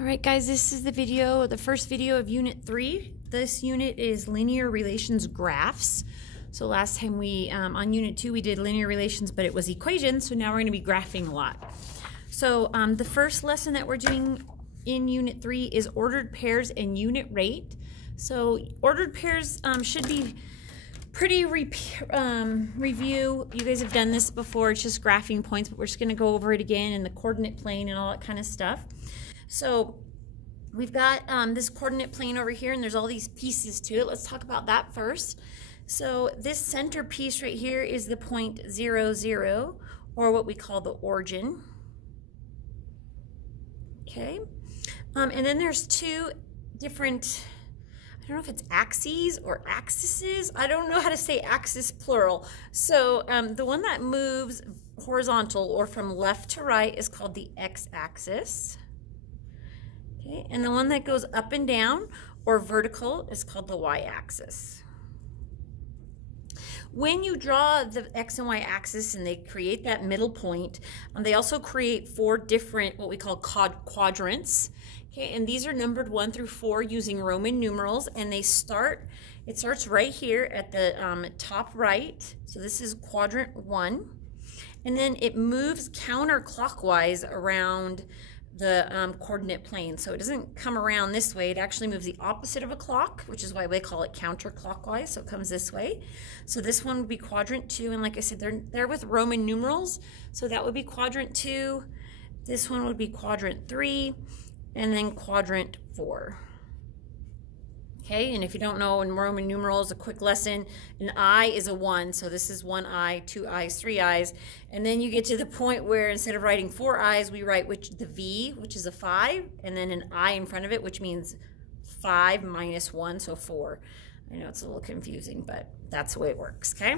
All right, guys, this is the first video of Unit 3. This unit is linear relations graphs. So last time on Unit 2, we did linear relations, but it was equations, so now we're going to be graphing a lot. So the first lesson that we're doing in Unit 3 is ordered pairs and unit rate. So ordered pairs should be pretty review. You guys have done this before. It's just graphing points, but we're just going to go over it again in the coordinate plane and all that kind of stuff. So we've got this coordinate plane over here, and there's all these pieces to it. Let's talk about that first. So this center piece right here is the point 0, 0, or what we call the origin. Okay, and then there's two different, I don't know if it's axes or axes. I don't know how to say axis plural. So the one that moves horizontal or from left to right is called the x-axis. Okay, and the one that goes up and down or vertical is called the y-axis. When you draw the x and y axis and they create that middle point, they also create four different what we call quadrants. Okay, and these are numbered 1 through 4 using Roman numerals, and it starts right here at the top right. So this is quadrant 1, and then it moves counterclockwise around the coordinate plane. So it doesn't come around this way, it actually moves the opposite of a clock, which is why we call it counterclockwise, so it comes this way. So this one would be quadrant 2, and like I said, they're with Roman numerals, so that would be quadrant 2, this one would be quadrant 3, and then quadrant 4. Okay, and if you don't know, in Roman numerals, a quick lesson, an I is a 1, so this is 1 I, 2 I's, 3 I's, and then you get to the point where instead of writing 4 I's, we write the V, which is a 5, and then an I in front of it, which means 5 minus 1, so 4. I know it's a little confusing, but that's the way it works, okay?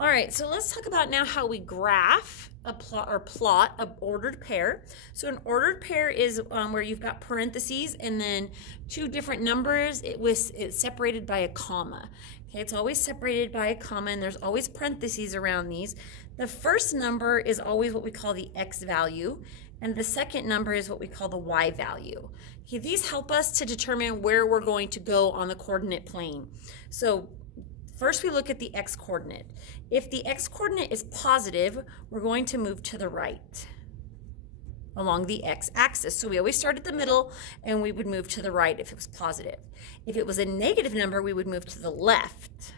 All right, so let's talk about now how we graph plot an ordered pair. So an ordered pair is where you've got parentheses and then two different numbers. It's separated by a comma. Okay, it's always separated by a comma, and there's always parentheses around these. The first number is always what we call the x value, and the second number is what we call the y value. Okay, these help us to determine where we're going to go on the coordinate plane. So first we look at the x-coordinate. If the x-coordinate is positive, we're going to move to the right along the x-axis. So we always start at the middle, and we would move to the right if it was positive. If it was a negative number, we would move to the left.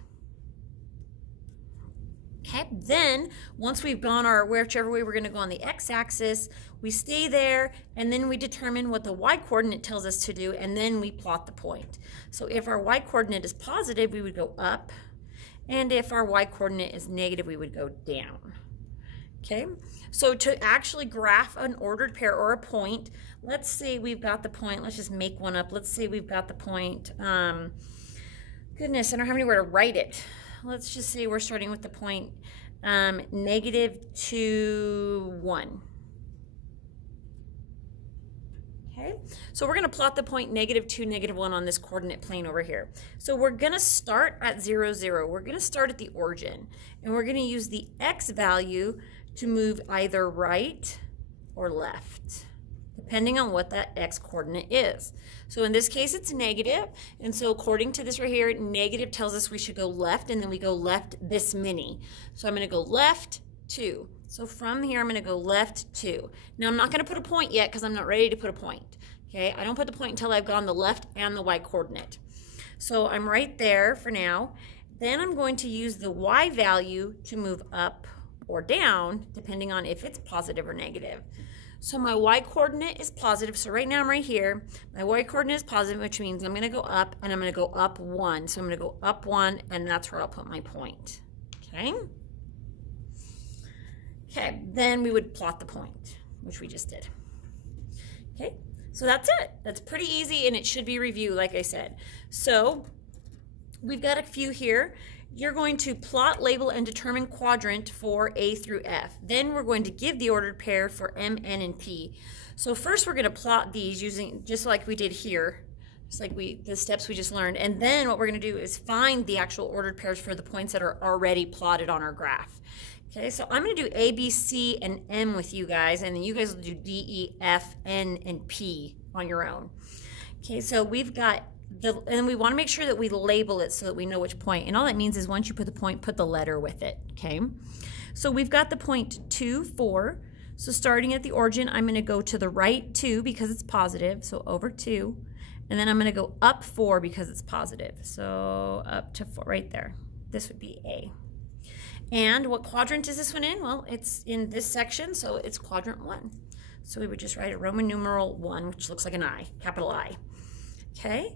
Okay, then once we've gone whichever way we're going to go on the x-axis, we stay there, and then we determine what the y-coordinate tells us to do, and then we plot the point. So if our y-coordinate is positive, we would go up, and if our y-coordinate is negative, we would go down. Okay, so to actually graph an ordered pair or a point, let's say we've got the point, let's just make one up. Let's say we've got the point, goodness, I don't have anywhere to write it. Let's just say we're starting with the point -2, 1. Okay, so we're going to plot the point -2, -1 on this coordinate plane over here. So we're going to start at 0, 0. We're going to start at the origin, and we're going to use the x value to move either right or left, depending on what that x coordinate is. So in this case, it's negative, and so according to this right here, negative tells us we should go left, and then we go left this many. So I'm going to go left 2. So from here, I'm going to go left 2. Now, I'm not going to put a point yet because I'm not ready to put a point. Okay, I don't put the point until I've gone the left and the y coordinate. So I'm right there for now. Then I'm going to use the y value to move up or down, depending on if it's positive or negative. So my y coordinate is positive. So right now I'm right here. My y coordinate is positive, which means I'm going to go up, and I'm going to go up 1. So I'm going to go up 1, and that's where I'll put my point. Okay. Okay, then we would plot the point, which we just did. Okay, so that's it. That's pretty easy, and it should be review, like I said. So we've got a few here. You're going to plot, label, and determine quadrant for A through F. Then we're going to give the ordered pair for M, N, and P. So first we're going to plot these using, just like we did here, just like the steps we just learned. And then what we're going to do is find the actual ordered pairs for the points that are already plotted on our graph. Okay, so I'm going to do A, B, C, and M with you guys, and then you guys will do D, E, F, N, and P on your own. Okay, so we've got and we want to make sure that we label it so that we know which point. And all that means is once you put the point, put the letter with it, okay? So we've got the point 2, 4. So starting at the origin, I'm going to go to the right 2 because it's positive, so over 2. And then I'm going to go up 4 because it's positive. So up to 4, right there. This would be A. And what quadrant is this one in? Well, it's in this section, so it's quadrant 1. So we would just write a Roman numeral 1, which looks like an I, capital I. Okay?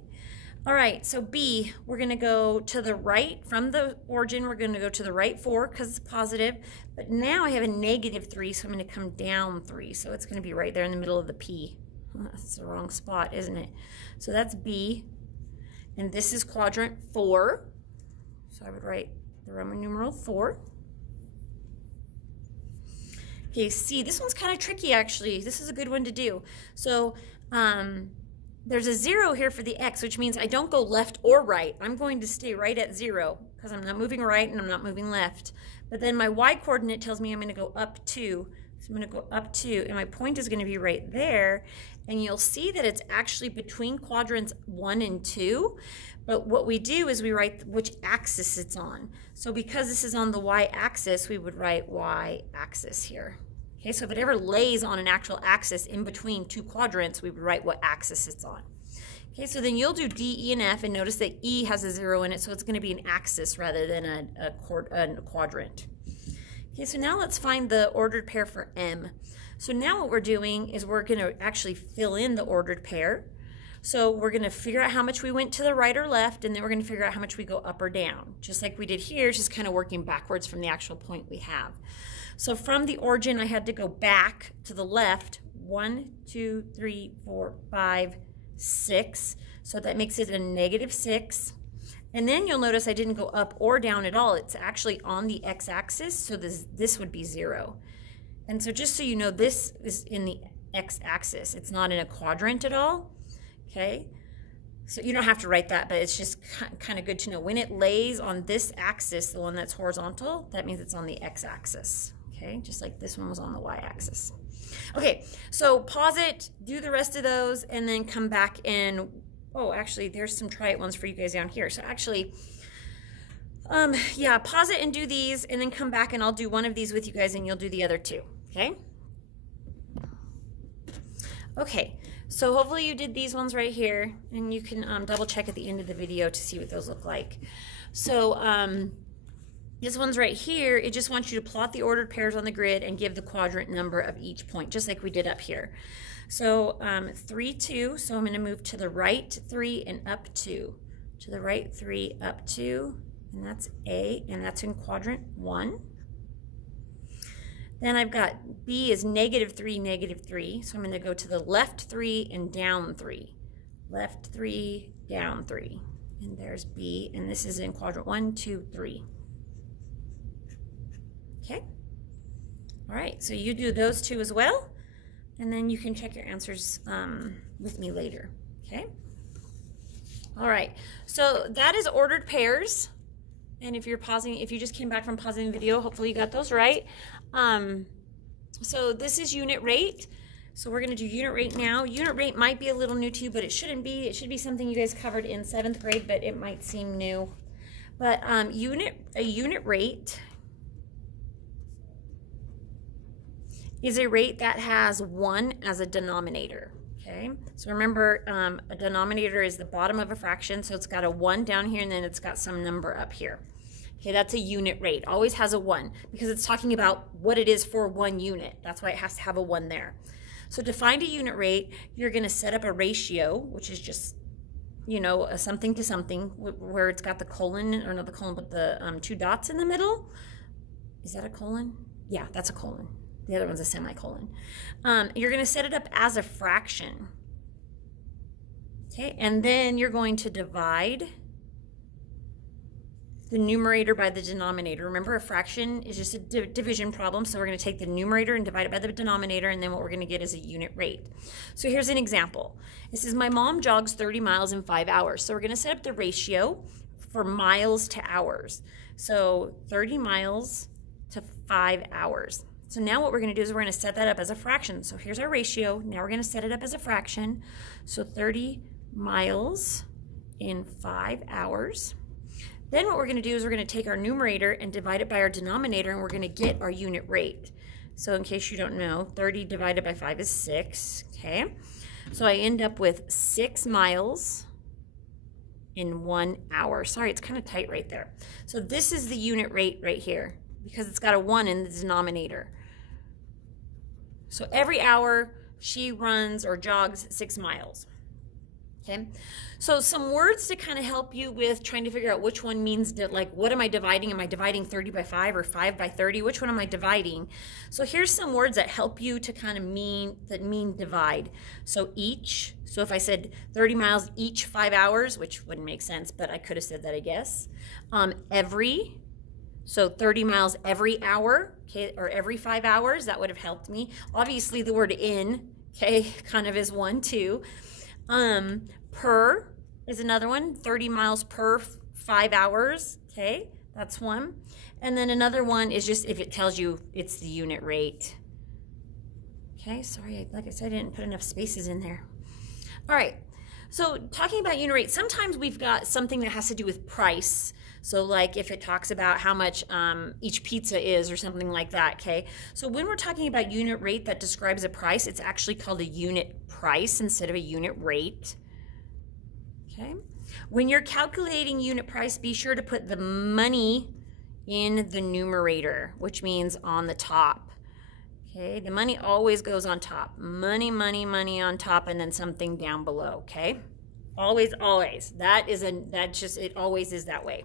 All right, so B, we're going to go to the right. From the origin, we're going to go to the right 4 because it's positive. But now I have a negative 3, so I'm going to come down 3. So it's going to be right there in the middle of the P. That's the wrong spot, isn't it? So that's B. And this is quadrant 4. So I would write the Roman numeral 4. Okay, C, this one's kind of tricky, actually. This is a good one to do. So, there's a 0 here for the X, which means I don't go left or right. I'm going to stay right at 0 because I'm not moving right and I'm not moving left. But then my Y coordinate tells me I'm going to go up 2. So I'm going to go up 2, and my point is going to be right there. And you'll see that it's actually between quadrants 1 and 2. But what we do is we write which axis it's on. So because this is on the Y axis, we would write Y axis here. Okay, so if it ever lays on an actual axis in between 2 quadrants, we would write what axis it's on. Okay, so then you'll do D, E, and F, and notice that E has a 0 in it, so it's going to be an axis rather than a quadrant. Okay, so now let's find the ordered pair for M. So now what we're doing is we're going to actually fill in the ordered pair. So we're going to figure out how much we went to the right or left, and then we're going to figure out how much we go up or down, just like we did here, just kind of working backwards from the actual point we have. So from the origin, I had to go back to the left, 1, 2, 3, 4, 5, 6. So that makes it a negative 6. And then you'll notice I didn't go up or down at all. It's actually on the x-axis, so this would be 0. And so just so you know, this is in the x-axis. It's not in a quadrant at all, okay? So you don't have to write that, but it's just kind of good to know. When it lays on this axis, the one that's horizontal, that means it's on the x-axis. Okay, just like this one was on the y-axis. Okay, so pause it, do the rest of those, and then come back and, oh, actually, there's some try it ones for you guys down here. So actually, yeah, pause it and do these, and then come back and I'll do one of these with you guys and you'll do the other 2, okay? Okay, so hopefully you did these ones right here, and you can double check at the end of the video to see what those look like. So, this one's right here. It just wants you to plot the ordered pairs on the grid and give the quadrant number of each point, just like we did up here. So 3, 2, so I'm going to move to the right 3 and up 2. To the right 3, up 2, and that's A, and that's in quadrant 1. Then I've got B is negative 3, negative 3, so I'm going to go to the left 3 and down 3. Left 3, down 3. And there's B, and this is in quadrant 1, 2, 3. Okay, all right, so you do those 2 as well, and then you can check your answers with me later, okay? All right, so that is ordered pairs, and if you're pausing, if you just came back from pausing the video, hopefully you got those right. So this is unit rate, so we're gonna do unit rate now. Unit rate might be a little new to you, but it shouldn't be. It should be something you guys covered in 7th grade, but it might seem new. But a unit rate is a rate that has 1 as a denominator, okay? So remember, a denominator is the bottom of a fraction, so it's got a 1 down here, and then it's got some number up here. Okay, that's a unit rate. Always has a 1, because it's talking about what it is for 1 unit. That's why it has to have a 1 there. So to find a unit rate, you're gonna set up a ratio, which is just, you know, a something to something, where it's got the colon, or not the colon, but the 2 dots in the middle. Is that a colon? Yeah, that's a colon. The other one's a semicolon. You're going to set it up as a fraction. Okay, and then you're going to divide the numerator by the denominator. Remember, a fraction is just a division problem, so we're going to take the numerator and divide it by the denominator, and then what we're going to get is a unit rate. So here's an example. It says, my mom jogs 30 miles in 5 hours. So we're going to set up the ratio for miles to hours. So 30 miles to 5 hours. So now what we're going to do is we're going to set that up as a fraction. So here's our ratio. Now we're going to set it up as a fraction. So 30 miles in 5 hours. Then what we're going to do is we're going to take our numerator and divide it by our denominator, and we're going to get our unit rate. So in case you don't know, 30 divided by 5 is 6, okay? So I end up with 6 miles in 1 hour. Sorry, it's kind of tight right there. So this is the unit rate right here because it's got a 1 in the denominator. So every hour she runs or jogs 6 miles. Okay, so some words to kind of help you with trying to figure out which one means, like, what am I dividing? Am I dividing 30 by 5 or 5 by 30? Which one am I dividing? So here's some words that help you to kind of mean divide. So each, so if I said 30 miles each 5 hours, which wouldn't make sense, but I could have said that, I guess. Every, so 30 miles every hour, okay, or every 5 hours, that would have helped me. Obviously the word in, okay, kind of is one too. Per is another one, 30 miles per 5 hours, okay, that's one. And then another one is just if it tells you it's the unit rate. Okay, sorry, like I said, I didn't put enough spaces in there. All right, so talking about unit rate, sometimes we've got something that has to do with price. So like if it talks about how much each pizza is or something like that, okay? So when we're talking about unit rate that describes a price, it's actually called a unit price instead of a unit rate, okay? When you're calculating unit price, be sure to put the money in the numerator, which means on the top, okay? The money always goes on top. Money, money, money on top, and then something down below, okay? Always, always. It always is that way.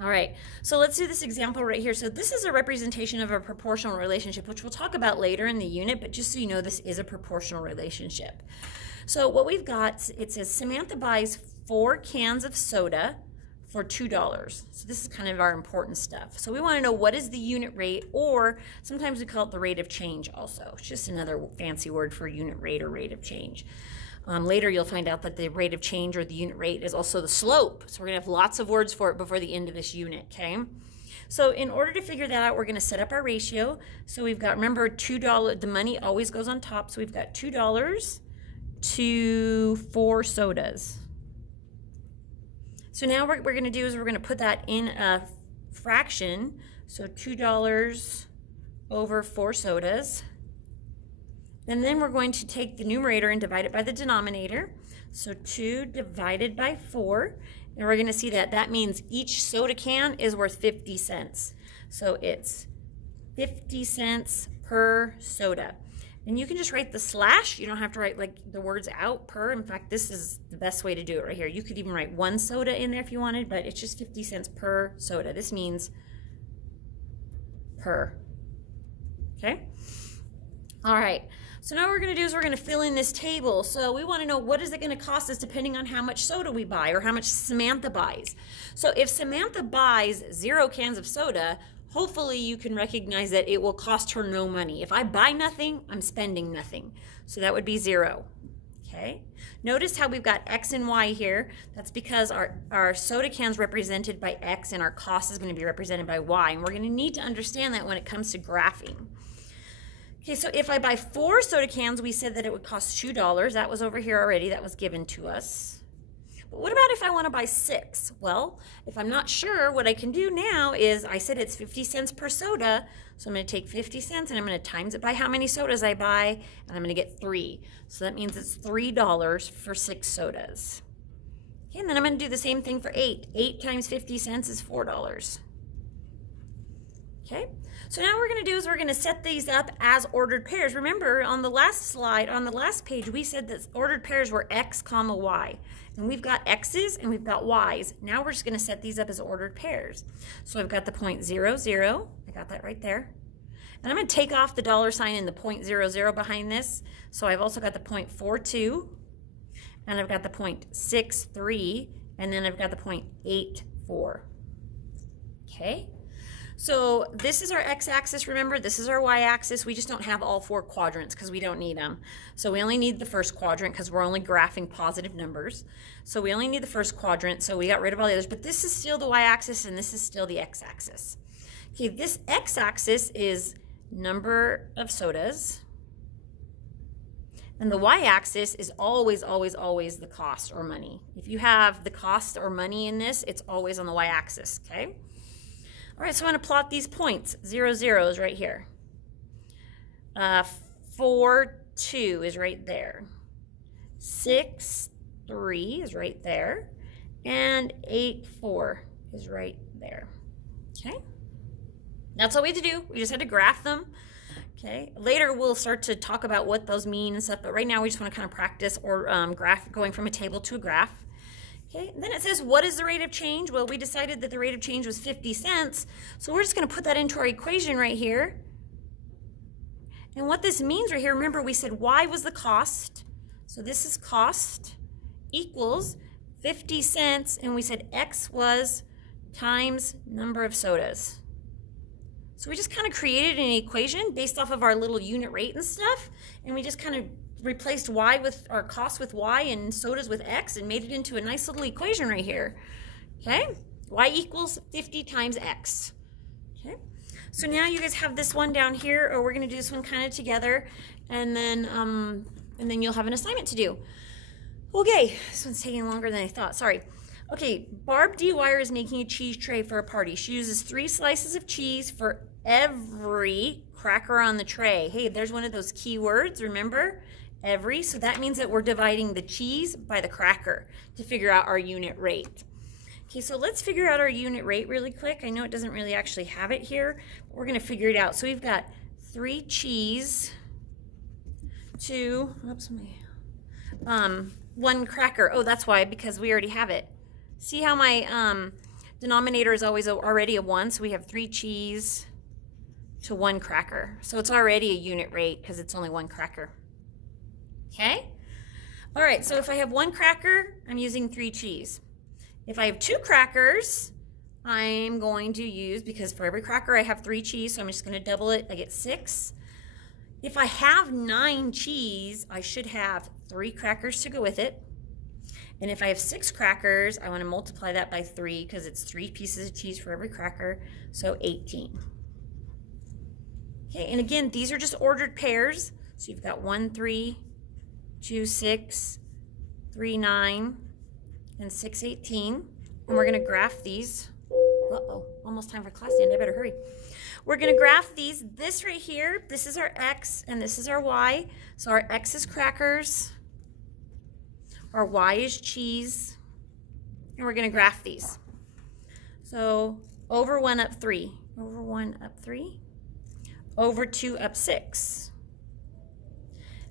All right, so let's do this example right here. So this is a representation of a proportional relationship, which we'll talk about later in the unit, but just so you know, this is a proportional relationship. So what we've got, it says Samantha buys 4 cans of soda for $2. So this is kind of our important stuff. So we want to know what is the unit rate, or sometimes we call it the rate of change also. It's just another fancy word for unit rate or rate of change. Later you'll find out that the rate of change or the unit rate is also the slope. So we're going to have lots of words for it before the end of this unit, okay? So in order to figure that out, we're going to set up our ratio. So we've got, remember, $2, the money always goes on top. So we've got $2 to 4 sodas. So now what we're going to do is we're going to put that in a fraction. So $2 over 4 sodas. And then we're going to take the numerator and divide it by the denominator. So 2 divided by 4. And we're going to see that that means each soda can is worth 50 cents. So it's 50 cents per soda. And you can just write the slash. You don't have to write like the words out per. In fact, this is the best way to do it right here. You could even write 1 soda in there if you wanted, but it's just 50 cents per soda. This means per. Okay? All right. So now what we're going to do is we're going to fill in this table. So we want to know what is it going to cost us depending on how much soda we buy or how much Samantha buys. So if Samantha buys 0 cans of soda, hopefully you can recognize that it will cost her no money. If I buy nothing, I'm spending nothing. So that would be 0. Okay. Notice how we've got X and Y here. That's because our soda can's represented by X and our cost is going to be represented by Y. And we're going to need to understand that when it comes to graphing. Okay, so if I buy 4 soda cans, we said that it would cost $2. That was over here already. That was given to us. But what about if I want to buy 6? Well, if I'm not sure, what I can do now is I said it's 50 cents per soda. So I'm going to take 50 cents and I'm going to times it by how many sodas I buy, and I'm going to get 3. So that means it's $3 for 6 sodas. Okay, and then I'm going to do the same thing for 8. 8 times 50 cents is $4. Okay, so now what we're going to do is we're going to set these up as ordered pairs. Remember, on the last slide, on the last page, we said that ordered pairs were X, comma, Y. And we've got X's and we've got Y's. Now we're just going to set these up as ordered pairs. So I've got the 0.00. I got that right there. And I'm going to take off the $ and the 0.00 behind this. So I've also got the 0.42. And I've got the 0.63. And then I've got the 0.84. Okay. So this is our x-axis, remember, this is our y-axis. We just don't have all 4 quadrants because we don't need them. So we only need the first quadrant because we're only graphing positive numbers. So we only need the first quadrant, so we got rid of all the others. But this is still the y-axis and this is still the x-axis. Okay, this x-axis is number of sodas. And the y-axis is always, always, always the cost or money. If you have the cost or money in this, it's always on the y-axis, okay? All right, so I'm going to plot these points. 0, 0 is right here. 4, 2 is right there. 6, 3 is right there. And 8, 4 is right there. Okay? That's all we had to do. We just had to graph them. Okay. Later we'll start to talk about what those mean and stuff, but right now we just want to kind of practice or graph going from a table to a graph. Okay. And then it says, what is the rate of change? Well, we decided that the rate of change was 50 cents, so we're just going to put that into our equation right here. And what this means right here, remember we said y was the cost, so this is cost equals 50 cents, and we said x was times number of sodas. So we just kind of created an equation based off of our little unit rate and stuff, and we just kind of replaced y with our cost with y and sodas with x and made it into a nice little equation right here. Okay, y equals 50 times x. Okay, so now you guys have this one down here, or we're going to do this one kind of together, and then you'll have an assignment to do. Okay, this one's taking longer than I thought. Sorry. Okay, Barb Dwyer is making a cheese tray for a party. She uses 3 slices of cheese for every cracker on the tray. Hey, there's one of those key words, remember? Every. So that means that we're dividing the cheese by the cracker to figure out our unit rate. Okay, so let's figure out our unit rate really quick. I know it doesn't really actually have it here, but we're going to figure it out. So we've got 3 cheese to, oops, 1 cracker. Oh, that's why, because we already have it. See how my denominator is always already a 1, so we have 3 cheese to 1 cracker. So it's already a unit rate because it's only 1 cracker. Okay? All right, so if I have 1 cracker, I'm using 3 cheese. If I have 2 crackers, I'm going to use, because for every cracker I have 3 cheese, so I'm just going to double it. I get 6. If I have 9 cheese, I should have 3 crackers to go with it. And if I have 6 crackers, I want to multiply that by 3 because it's 3 pieces of cheese for every cracker, so 18. Okay, and again, these are just ordered pairs. So you've got 1, 3, 2, 6, 3, 9, and 6, 18. And we're going to graph these. Uh-oh, almost time for class to end. I better hurry. We're going to graph these. This right here, this is our x, and this is our y. So our x is crackers. Our y is cheese, and we're going to graph these. So over 1 up 3, over 1 up 3, over 2 up 6.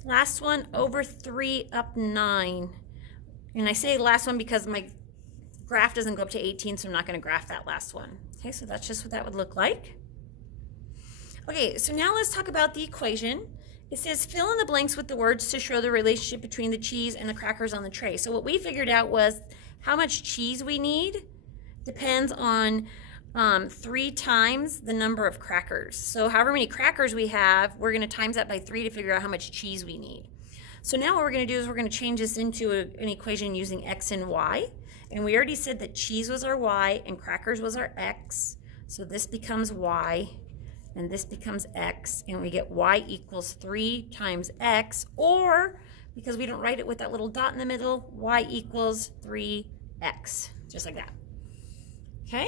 Last one, over 3 up 9. And I say last one because my graph doesn't go up to 18, so I'm not going to graph that last one. Okay, so that's just what that would look like. Okay, so now let's talk about the equation. It says fill in the blanks with the words to show the relationship between the cheese and the crackers on the tray. So what we figured out was how much cheese we need depends on 3 times the number of crackers. So however many crackers we have, we're going to times that by 3 to figure out how much cheese we need. So now what we're going to do is we're going to change this into an equation using x and y. And we already said that cheese was our y and crackers was our x. So this becomes y. And this becomes x, and we get y equals 3 times x, or, because we don't write it with that little dot in the middle, y equals 3x, just like that. Okay?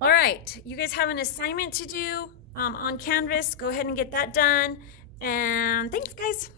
All right, you guys have an assignment to do on Canvas. Go ahead and get that done, and thanks, guys.